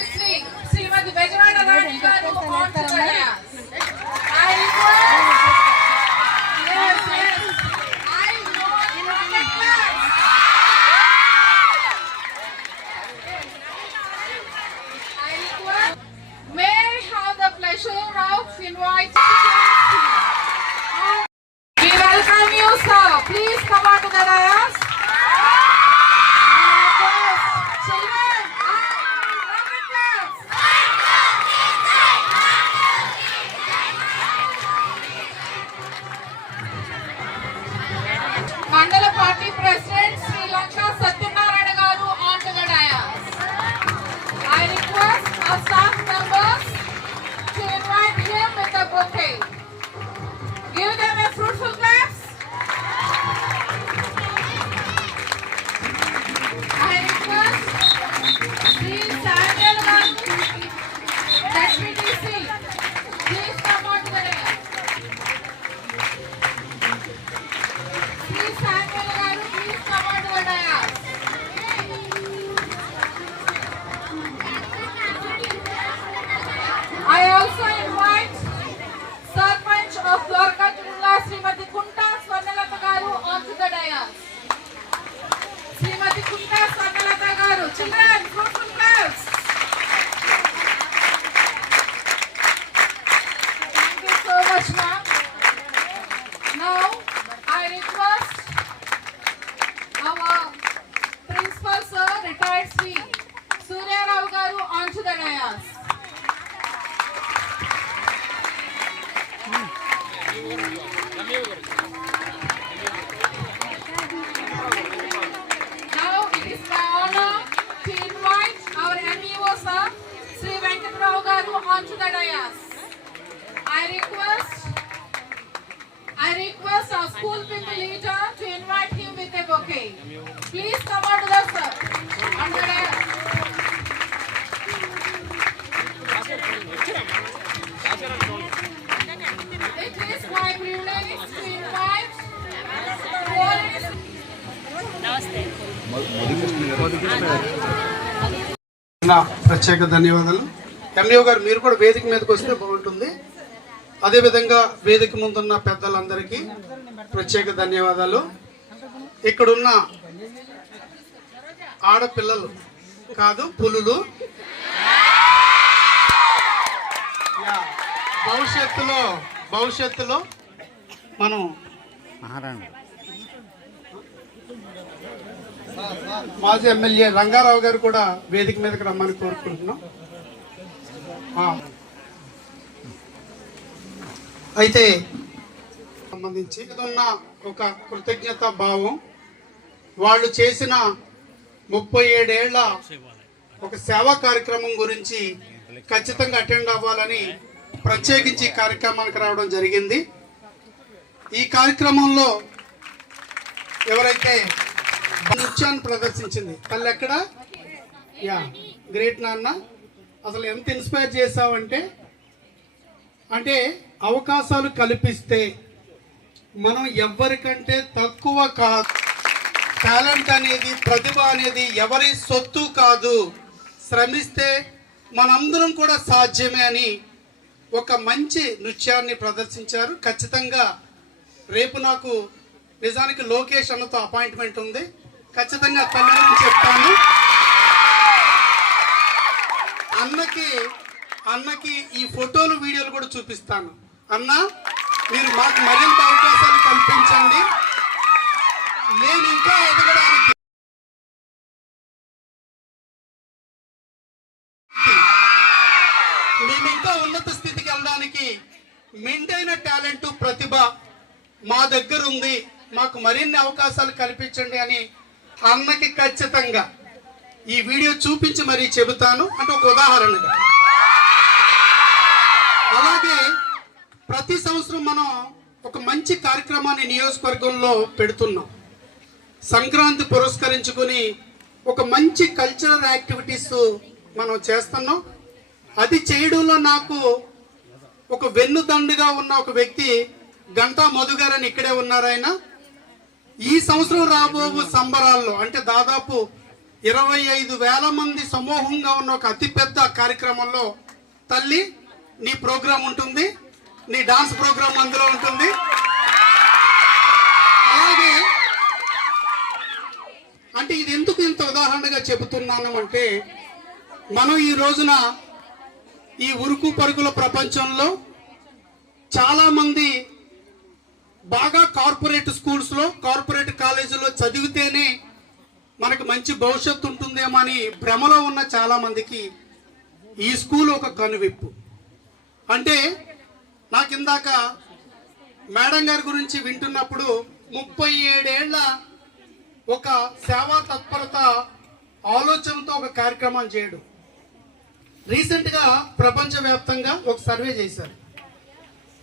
కీర్తిశ్రీ శ్రీమతి బెజవాడ రాణి గారు on to the dais. I request, yes, I want rocket claps. I request, may I have the pleasure of inviting we welcome you, sir. Please come on to the dais. Mandala Party President Sri Lanka Satyanarayana Garu on to the dais. I request our staff members to invite him with a bouquet. Give them a fruitful claps. I request Sri Samuel Garu, Deputy C. Please come on to the dais. Sri Samuel Garu, please come on to the dais. I also invite Sarpanch of Dwarkatilla, Srimati Kunta Swarnalata Garu onto the dais. Srimati Kunta Swarnalata Garu, children, fruitful claps. Thank you so much, ma'am. Now, I request our principal sir, retired Sri Surya Rao Garu onto the dais. Now it is my honor to invite our MEO sir, Sri Venkat Rao Garu onto the dais. I request our school people leader to invite him with a bouquet. Please come on to the sir. On the dais. It is my privilege to invite police. ప్రత్యేక ధన్యవాదాలు. MEO గారు మీరు కూడా వేదిక మీదకి వస్తే బాగుంటుంది. అదేవిధంగా వేదిక ముందున్న పెద్దలందరికీ ప్రత్యేక ధన్యవాదాలు. ఇక్కడున్న ఆడపిల్లలు కాదు పులులు, భవిష్యత్తులో మనం మాజీ ఎమ్మెల్యే రంగారావు గారు కూడా వేదిక మీదకి రమ్మని కోరుకుంటున్నాం. అయితే సంబంధించి ఉన్న ఒక కృతజ్ఞత భావం, వాళ్ళు చేసిన 37 ఏళ్ల ఒక సేవా కార్యక్రమం గురించి ఖచ్చితంగా అటెండ్ అవ్వాలని ప్రత్యేకించి ఈ కార్యక్రమానికి రావడం జరిగింది. ఈ కార్యక్రమంలో ఎవరైతే నృత్యాన్ని ప్రదర్శించింది తల్లి ఎక్కడ, గ్రేట్ నాన్న, అసలు ఎంత ఇన్స్పైర్ చేసావంటే, అంటే అవకాశాలు కల్పిస్తే మనం ఎవ్వరికంటే తక్కువ కాదు. టాలెంట్ అనేది, ప్రతిభ అనేది ఎవరి సొత్తు కాదు. శ్రమిస్తే మనందరం కూడా సాధ్యమే అని ఒక మంచి నృత్యాన్ని ప్రదర్శించారు. ఖచ్చితంగా రేపు నాకు నిజానికి లోకేష్ అన్నతో అపాయింట్మెంట్ ఉంది. ఖచ్చితంగా తల్లి గురించి చెప్తాను. అన్నకి ఈ ఫోటోలు వీడియోలు కూడా చూపిస్తాను. అన్న, మీరు మాకు మరింత అవకాశాలు కల్పించండి. నేను ఇంకా ఎదగడానికి, మేము ఇంకా ఉన్నత స్థితికి వెళ్ళడానికి మెండైన టాలెంట్, ప్రతిభ మా దగ్గర ఉంది. మాకు మరిన్ని అవకాశాలు కల్పించండి అని అన్నకి ఖచ్చితంగా ఈ వీడియో చూపించి మరీ చెబుతాను. అంటే ఒక ఉదాహరణగా. అలాగే ప్రతి సంవత్సరం మనం ఒక మంచి కార్యక్రమాన్ని నియోజకవర్గంలో పెడుతున్నాం. సంక్రాంతి పురస్కరించుకుని ఒక మంచి కల్చరల్ యాక్టివిటీస్ మనం చేస్తున్నాం. అది చేయడంలో నాకు ఒక వెన్నుదండుగా ఉన్న ఒక వ్యక్తి గంటా మధు గారు అని ఇక్కడే ఉన్నారు. ఆయన ఈ సంవత్సరం రాబోవు సంబరాల్లో, అంటే దాదాపు 25,000 మంది సమూహంగా ఉన్న ఒక అతిపెద్ద కార్యక్రమంలో తల్లి నీ ప్రోగ్రాం ఉంటుంది, నీ డాన్స్ ప్రోగ్రాం అందులో ఉంటుంది. అలాగే అంటే ఇది ఎందుకు ఇంత ఉదాహరణగా చెబుతున్నాను అంటే, మనం ఈ రోజున ఈ ఉరుకు పరుగుల ప్రపంచంలో చాలా మంది బాగా కార్పొరేట్ స్కూల్స్లో, కార్పొరేట్ కాలేజీలో చదివితేనే మనకు మంచి భవిష్యత్తు ఉంటుందేమో అని భ్రమలో ఉన్న చాలా మందికి ఈ స్కూల్ ఒక కనువిప్పు. అంటే నాకు ఇందాక మేడం గారి గురించి వింటున్నప్పుడు 37 ఏళ్ల ఒక సేవా తత్పరత ఆలోచనతో ఒక కార్యక్రమం చేయడం. రీసెంట్గా ప్రపంచవ్యాప్తంగా ఒక సర్వే చేశారు.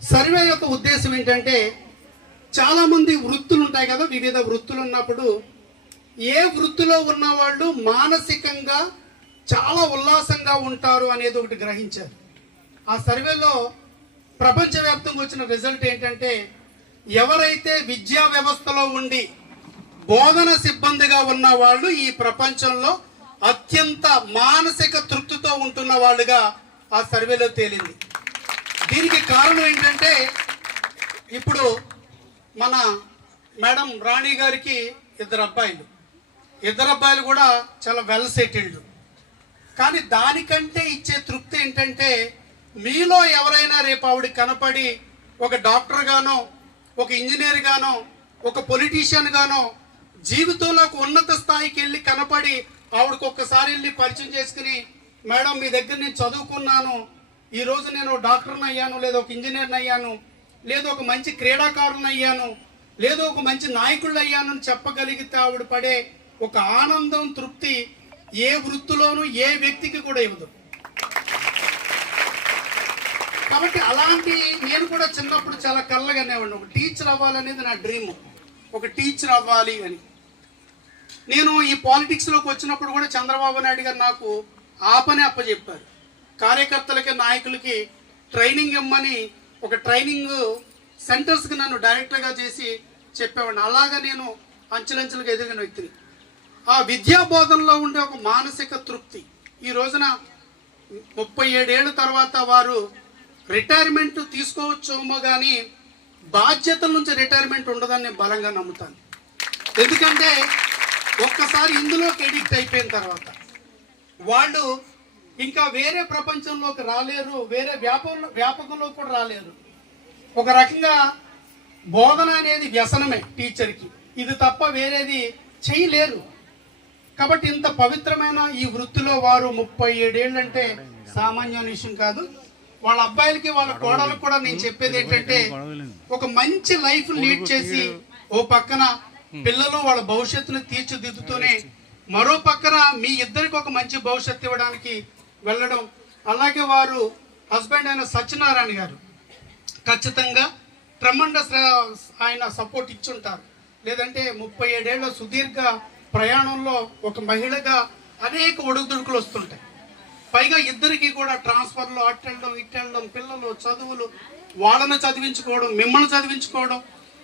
సర్వే యొక్క ఉద్దేశం ఏంటంటే, చాలా మంది వృత్తులు ఉంటాయి కదా, వివిధ వృత్తులు ఉన్నప్పుడు ఏ వృత్తిలో ఉన్న వాళ్ళు మానసికంగా చాలా ఉల్లాసంగా ఉంటారు అనేది ఒకటి గ్రహించారు. ఆ సర్వేలో ప్రపంచవ్యాప్తంగా వచ్చిన రిజల్ట్ ఏంటంటే, ఎవరైతే విద్యా వ్యవస్థలో ఉండి బోధన సిబ్బందిగా ఉన్న వాళ్ళు ఈ ప్రపంచంలో అత్యంత మానసిక తృప్తితో ఉంటున్న వాళ్ళుగా ఆ సర్వేలో తేలింది. దీనికి కారణం ఏంటంటే, ఇప్పుడు మన మేడం రాణి గారికి ఇద్దరు అబ్బాయిలు కూడా చాలా వెల్ సెటిల్డ్. కానీ దానికంటే ఇచ్చే తృప్తి ఏంటంటే, మీలో ఎవరైనా రేపు ఆవిడ కనపడి ఒక డాక్టర్ గానో, ఒక ఇంజనీర్ గానో, ఒక పొలిటీషియన్ గానో జీవితంలోకి ఉన్నత స్థాయికి వెళ్ళి కనపడి ఆవిడకి ఒక్కసారి వెళ్ళి పరిచయం చేసుకుని, మేడం మీ దగ్గర నేను చదువుకున్నాను, ఈరోజు నేను డాక్టర్ని అయ్యాను, లేదా ఒక ఇంజనీర్ని అయ్యాను, లేదా ఒక మంచి క్రీడాకారుని అయ్యాను, లేదా ఒక మంచి నాయకుళ్ళు అయ్యాను అని చెప్పగలిగితే ఆవిడ పడే ఒక ఆనందం, తృప్తి ఏ వృత్తిలోనూ ఏ వ్యక్తికి కూడా ఇవ్వదు. కాబట్టి అలాంటి నేను కూడా చిన్నప్పుడు చాలా కళ్ళగానేవాడిని, ఒక టీచర్ అవ్వాలనేది నా డ్రీమ్, ఒక టీచర్ అవ్వాలి అని. నేను ఈ పాలిటిక్స్లోకి వచ్చినప్పుడు కూడా చంద్రబాబు నాయుడు గారు నాకు ఆ పని అప్పచెప్పారు. కార్యకర్తలకి, నాయకులకి ట్రైనింగ్ ఇమ్మని ఒక ట్రైనింగ్ సెంటర్స్కి నన్ను డైరెక్టర్గా చేసి చెప్పేవాడిని. అలాగా నేను అంచెలంచెలుగా ఎదిగిన వ్యక్తిని. ఆ విద్యా బోధనలో ఉండే ఒక మానసిక తృప్తి ఈ రోజున 37 ఏళ్ళ తర్వాత వారు రిటైర్మెంట్ తీసుకోవచ్చేమో, కానీ బాధ్యతల నుంచి రిటైర్మెంట్ ఉండదని నేను బలంగా నమ్ముతాను. ఎందుకంటే ఒక్కసారి ఇందులోకి ఎడిక్ట్ అయిపోయిన తర్వాత వాళ్ళు ఇంకా వేరే ప్రపంచంలోకి రాలేరు, వేరే వ్యాపకంలో కూడా రాలేరు. ఒక రకంగా బోధన అనేది వ్యసనమే టీచర్కి, ఇది తప్ప వేరేది చేయలేరు. కాబట్టి ఇంత పవిత్రమైన ఈ వృత్తిలో వారు 37 ఏళ్ళు అంటే సామాన్యమైన విషయం కాదు. వాళ్ళ అబ్బాయిలకి, వాళ్ళ కోడలకు కూడా నేను చెప్పేది ఏంటంటే, ఒక మంచి లైఫ్ లీడ్ చేసి ఓ పక్కన పిల్లలు వాళ్ళ భవిష్యత్తును తీర్చిదిద్దుతూనే మరో పక్కన మీ ఇద్దరికి ఒక మంచి భవిష్యత్తు ఇవ్వడానికి వెళ్ళడం. అలాగే వారు హస్బెండ్ అయిన సత్యనారాయణ గారు ఖచ్చితంగా ట్రమండస్ ఆయన సపోర్ట్ ఇచ్చుంటారు. లేదంటే 37 ఏళ్ళ సుదీర్ఘ ప్రయాణంలో ఒక మహిళగా అనేక ఒడుదుడుకులు వస్తుంటాయి. పైగా ఇద్దరికి కూడా ట్రాన్స్ఫర్లు, అట్టెళ్ళడం ఇట్టెళ్ళడం, పిల్లలు చదువులు, వాళ్ళని చదివించుకోవడం, మిమ్మల్ని చదివించుకోవడం,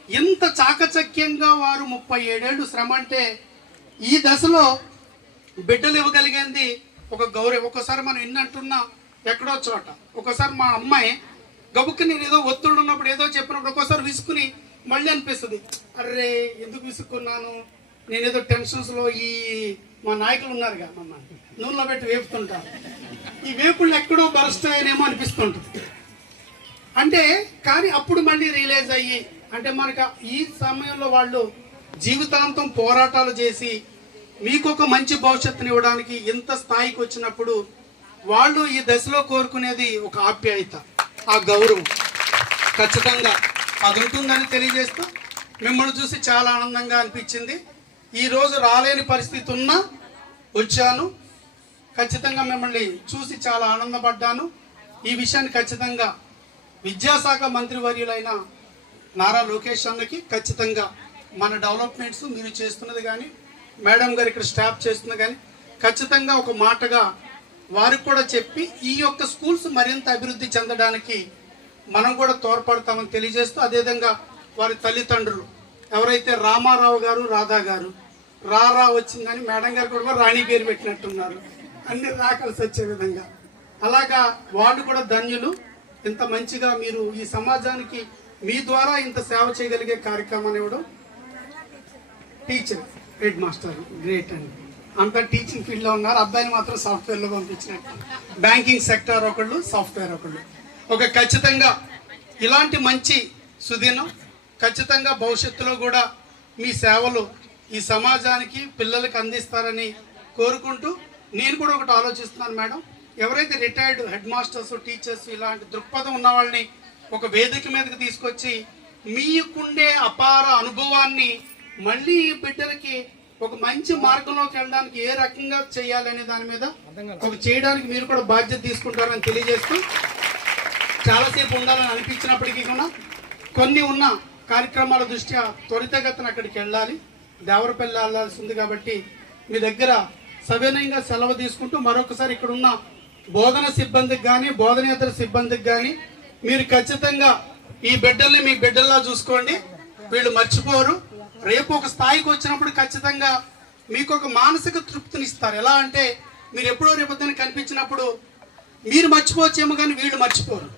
ఇంత చాకచక్యంగా వారు 37 ఏళ్ళు శ్రమ అంటే ఈ దశలో బిడ్డలు ఇవ్వగలిగింది ఒక గౌరవం. ఒక్కోసారి మనం ఎన్నంటున్నా ఎక్కడో చోట, ఒక్కోసారి మా అమ్మాయి గబుక్కి నేను ఏదో ఒత్తిడి ఉన్నప్పుడు ఏదో చెప్పినప్పుడు ఒక్కోసారి విసుకుని మళ్ళీ అనిపిస్తుంది, అర్రే ఎందుకు విసుక్కున్నాను, నేనేదో టెన్షన్స్లో ఈ మా నాయకులు ఉన్నారుగా మమ్మ నూనెలో పెట్టి వేపుతుంటాను, ఈ వేపుళ్ళు ఎక్కడో బరుస్తాయనేమో అనిపిస్తుంటుంది. అంటే కానీ అప్పుడు మళ్ళీ రియలైజ్ అయ్యి, అంటే మనకు ఈ సమయంలో వాళ్ళు జీవితాంతం పోరాటాలు చేసి మీకు ఒక మంచి భవిష్యత్తుని ఇవ్వడానికి ఇంత స్థాయికి వచ్చినప్పుడు వాళ్ళు ఈ దశలో కోరుకునేది ఒక ఆప్యాయత, ఆ గౌరవం. ఖచ్చితంగా అది ఉంటుందని తెలియజేస్తూ మిమ్మల్ని చూసి చాలా ఆనందంగా అనిపించింది. ఈరోజు రాలేని పరిస్థితి ఉన్నా వచ్చాను. ఖచ్చితంగా మిమ్మల్ని చూసి చాలా ఆనందపడ్డాను. ఈ విషయాన్ని ఖచ్చితంగా విద్యాశాఖ మంత్రివర్యులైన నారా లోకేష్ అన్నకి, ఖచ్చితంగా మన డెవలప్మెంట్స్ మీరు చేస్తున్నది కానీ, మేడం గారు ఇక్కడ స్టాఫ్ చేస్తున్నది కానీ, ఖచ్చితంగా ఒక మాటగా వారికి కూడా చెప్పి ఈ యొక్క స్కూల్స్ మరింత అభివృద్ధి చెందడానికి మనం కూడా తోడ్పడతామని తెలియజేస్తూ, అదేవిధంగా వారి తల్లిదండ్రులు ఎవరైతే రామారావు గారు, రాధా గారు, రా వచ్చిందని మేడం గారు కూడా రాణి పేరు పెట్టినట్టున్నారు, అన్ని రాకల్సి వచ్చే విధంగా. అలాగా వాళ్ళు కూడా ధన్యులు. ఇంత మంచిగా మీరు ఈ సమాజానికి మీ ద్వారా ఇంత సేవ చేయగలిగే కార్యక్రమాన్ని ఇవ్వడం. టీచర్, హెడ్ మాస్టర్ గ్రేట్ అండి. అంతా టీచింగ్ ఫీల్డ్లో ఉన్నారు, అబ్బాయిని మాత్రం సాఫ్ట్వేర్లో పంపించినట్టు. బ్యాంకింగ్ సెక్టర్ ఒకళ్ళు, సాఫ్ట్వేర్ ఒకళ్ళు. ఖచ్చితంగా ఇలాంటి మంచి సుదినం, ఖచ్చితంగా భవిష్యత్తులో కూడా మీ సేవలు ఈ సమాజానికి పిల్లలకి అందిస్తారని కోరుకుంటూ, నేను కూడా ఒకటి ఆలోచిస్తున్నాను మేడం, ఎవరైతే రిటైర్డ్ హెడ్ మాస్టర్స్, టీచర్స్ ఇలాంటి దృక్పథం ఉన్న వాళ్ళని ఒక వేదిక మీదకి తీసుకొచ్చి మీకుండే అపార అనుభవాన్ని మళ్ళీ ఈ బిడ్డలకి ఒక మంచి మార్గంలోకి వెళ్ళడానికి ఏ రకంగా చేయాలనే దాని మీద చేయడానికి మీరు కూడా బాధ్యత తీసుకుంటారని తెలియజేస్తూ, చాలాసేపు ఉండాలని అనిపించినప్పటికీ కూడా కొన్ని ఉన్న కార్యక్రమాల దృష్ట్యా త్వరితగతిన అక్కడికి వెళ్ళాలి, దేవరపల్లి వెళ్ళాల్సి ఉంది. కాబట్టి మీ దగ్గర సవినయంగా సెలవు తీసుకుంటూ మరొకసారి ఇక్కడ ఉన్న బోధన సిబ్బందికి కానీ బోధనేతర సిబ్బందికి కానీ మీరు ఖచ్చితంగా ఈ బిడ్డల్ని మీ బిడ్డల్లా చూసుకోండి, వీళ్ళు మర్చిపోరు. రేపు ఒక స్థాయికి వచ్చినప్పుడు ఖచ్చితంగా మీకు ఒక మానసిక తృప్తిని ఇస్తారు. ఎలా అంటే మీరు ఎప్పుడో రేపొద్దున కనిపించినప్పుడు మీరు మర్చిపోవచ్చేమో కానీ వీళ్ళు మర్చిపోరు.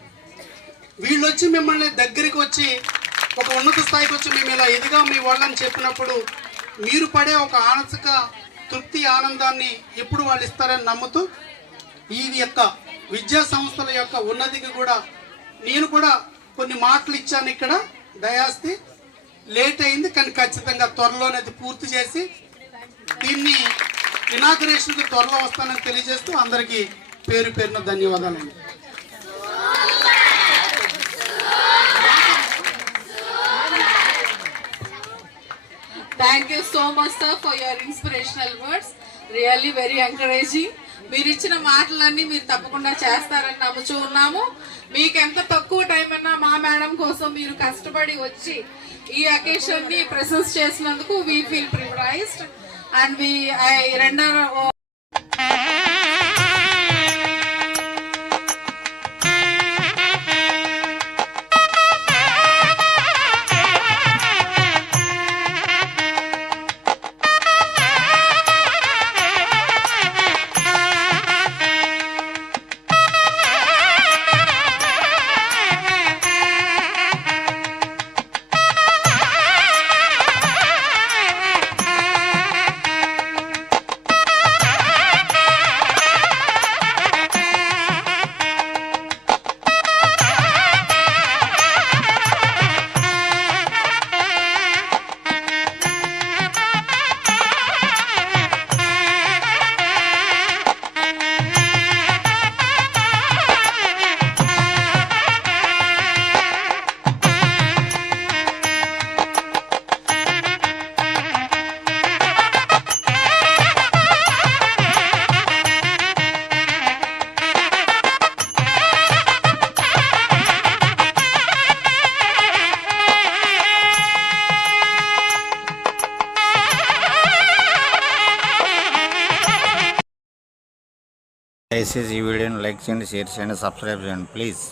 వీళ్ళు వచ్చి మిమ్మల్ని దగ్గరికి వచ్చి ఒక ఉన్నత స్థాయికి వచ్చి మేము ఇలా ఎదిగా మీ వాళ్ళని చెప్పినప్పుడు మీరు పడే ఒక మానసిక తృప్తి, ఆనందాన్ని ఎప్పుడు వాళ్ళు ఇస్తారని నమ్ముతూ, ఈ యొక్క విద్యా సంస్థల యొక్క ఉన్నతికి కూడా నేను కూడా కొన్ని మాటలు ఇచ్చాను. ఇక్కడ దయాస్తి లేట్ అయింది కానీ ఖచ్చితంగా త్వరలోనే అది పూర్తి చేసి దీన్ని ఇనాగరేషన్కి త్వరలో వస్తానని తెలియజేస్తూ అందరికీ పేరు పేరున ధన్యవాదాలండి. Thank you so much, sir, for your inspirational words. Really very encouraging. మీరు ఇచ్చిన మాటలన్నీ మీరు తప్పకుండా చేస్తారని నమ్ముచూ ఉన్నాము. మీకు ఎంత తక్కువ టైం అన్నా మా మేడం కోసం మీరు కష్టపడి వచ్చి ఈ అకేషన్ ని ప్రెసెన్స్ చేసినందుకు we feel privileged and I render దయచేసి ఈ వీడియోని లైక్ చేయండి, షేర్ చేయండి, సబ్స్క్రైబ్ చేయండి ప్లీజ్.